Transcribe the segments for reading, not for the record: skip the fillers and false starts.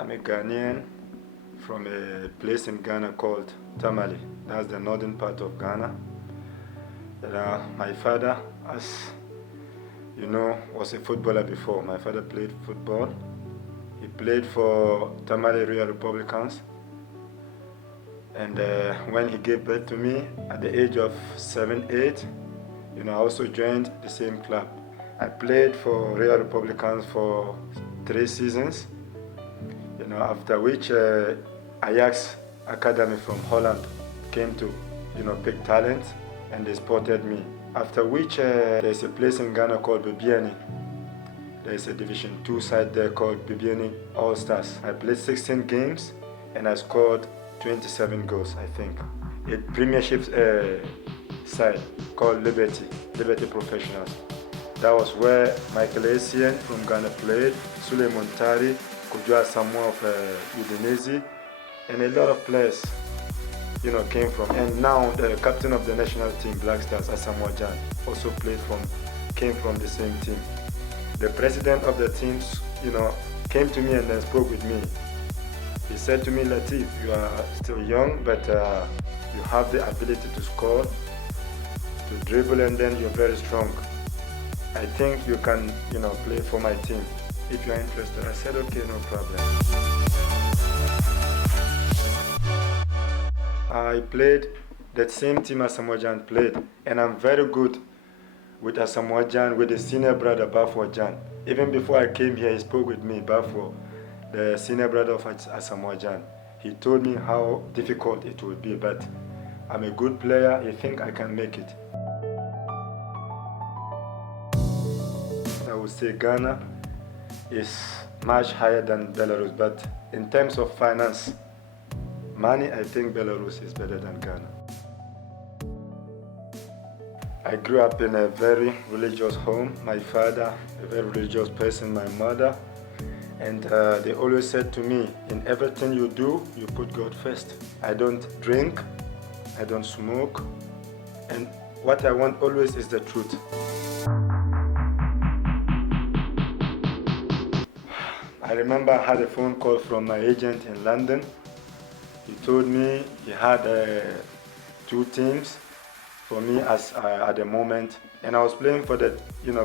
I'm a Ghanaian from a place in Ghana called Tamale. That's the northern part of Ghana. My father, as you know, was a footballer before. My father played football. He played for Tamale Real Republicans. And when he gave birth to me at the age of 7, 8, I also joined the same club. I played for Real Republicans for 3 seasons, after which Ajax Academy from Holland came to, pick talent, and they spotted me. After which there's a place in Ghana called Bibiani. There's a Division 2 side there called Bibiani All Stars. I played 16 games and I scored 27 goals, I think. A premiership side called Liberty Professionals. That was where Michael Essien from Ghana played, Suleiman Tari, Kujua Samoa of Udinese, and a lot of players, came from. And now the captain of the national team, Black Stars, Asamoah Gyan, also came from the same team. The president of the teams, came to me and then spoke with me. He said to me, Latif, you are still young, but you have the ability to score, to dribble, and then you're very strong. I think you can, play for my team if you're interested. I said, okay, no problem. I played that same team as Asamoah Gyan played, and I'm very good with Asamoah Gyan, with the senior brother, Bafo Gyan. Even before I came here, he spoke with me, Bafo, the senior brother of Asamoah Gyan. He told me how difficult it would be, but I'm a good player. I think I can make it. I would say Ghana is much higher than Belarus, but in terms of finance, money, I think Belarus is better than Ghana. I grew up in a very religious home. My father, a very religious person, my mother, and they always said to me, in everything you do, you put God first. I don't drink, I don't smoke, and what I want always is the truth. I remember I had a phone call from my agent in London. He told me he had 2 teams for me at the moment, and I was playing for the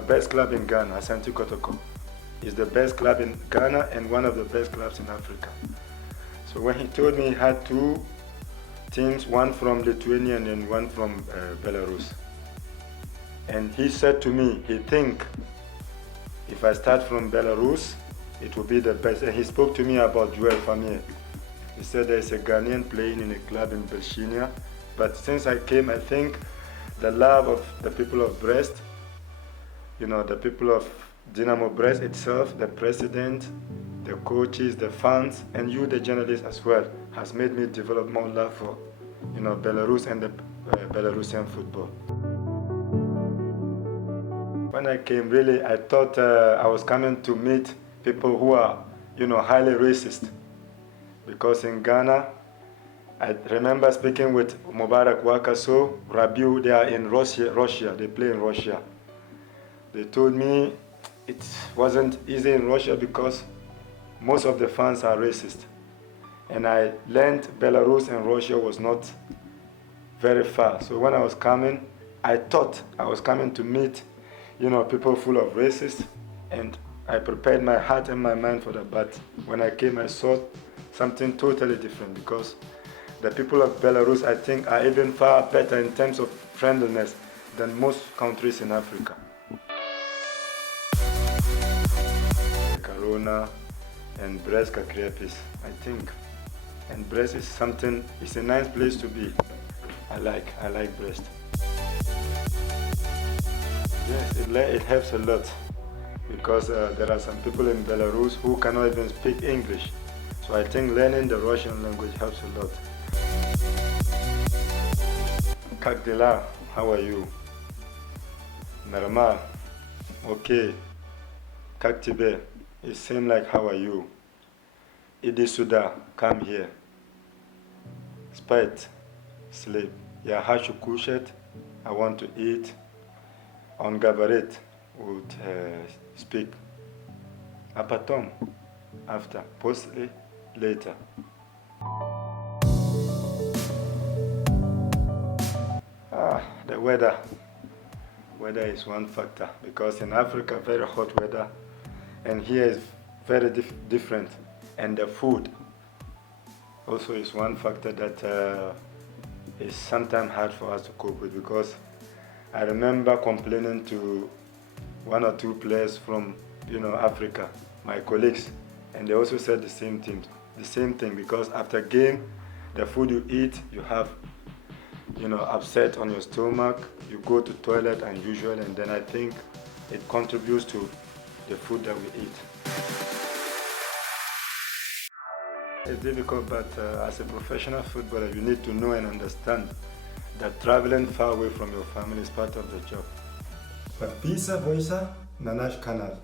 best club in Ghana, Asante Kotoko. It's the best club in Ghana and one of the best clubs in Africa. So when he told me he had 2 teams, one from Lithuania and one from Belarus, and he said to me he think if I start from Belarus, it will be the best. And he spoke to me about Joel Famie. He said there's a Ghanaian playing in a club in Belgium, but since I came, I think the love of the people of Brest, the people of Dynamo Brest itself, the president, the coaches, the fans, and you, the journalists as well, has made me develop more love for, Belarus and the Belarusian football. When I came, really, I thought I was coming to meet people who are, highly racist, because in Ghana, I remember speaking with Mubarak Wakaso, Rabiu. They are in Russia. They play in Russia. They told me it wasn't easy in Russia because most of the fans are racist. And I learned Belarus and Russia was not very far. So when I was coming, I thought I was coming to meet, people full of racists. And I prepared my heart and my mind for that. But when I came, I saw something totally different, because the people of Belarus, I think, are even far better in terms of friendliness than most countries in Africa. Corona and Brest can create peace, I think. And Brest is it's a nice place to be. I like Brest. Yes, it helps a lot, because there are some people in Belarus who cannot even speak English. So I think learning the Russian language helps a lot. Как дела? How are you? Normal. Okay. Как тебе? It seems like how are you? Иди сюда. Come here. Спать. Sleep. Я хочу кушать. I want to eat. On говорит would speak. А потом, after, после, later. The weather. Weather is one factor because in Africa very hot weather and here is very different, and the food also is one factor that is sometimes hard for us to cope with, because I remember complaining to one or two players from Africa, my colleagues, and they also said the same thing because after game the food you eat, you have upset on your stomach, you go to toilet unusual, and then I think it contributes to the food that we eat. It's difficult, but as a professional footballer, you need to know and understand that traveling far away from your family is part of the job. Подписывайся на наш канал.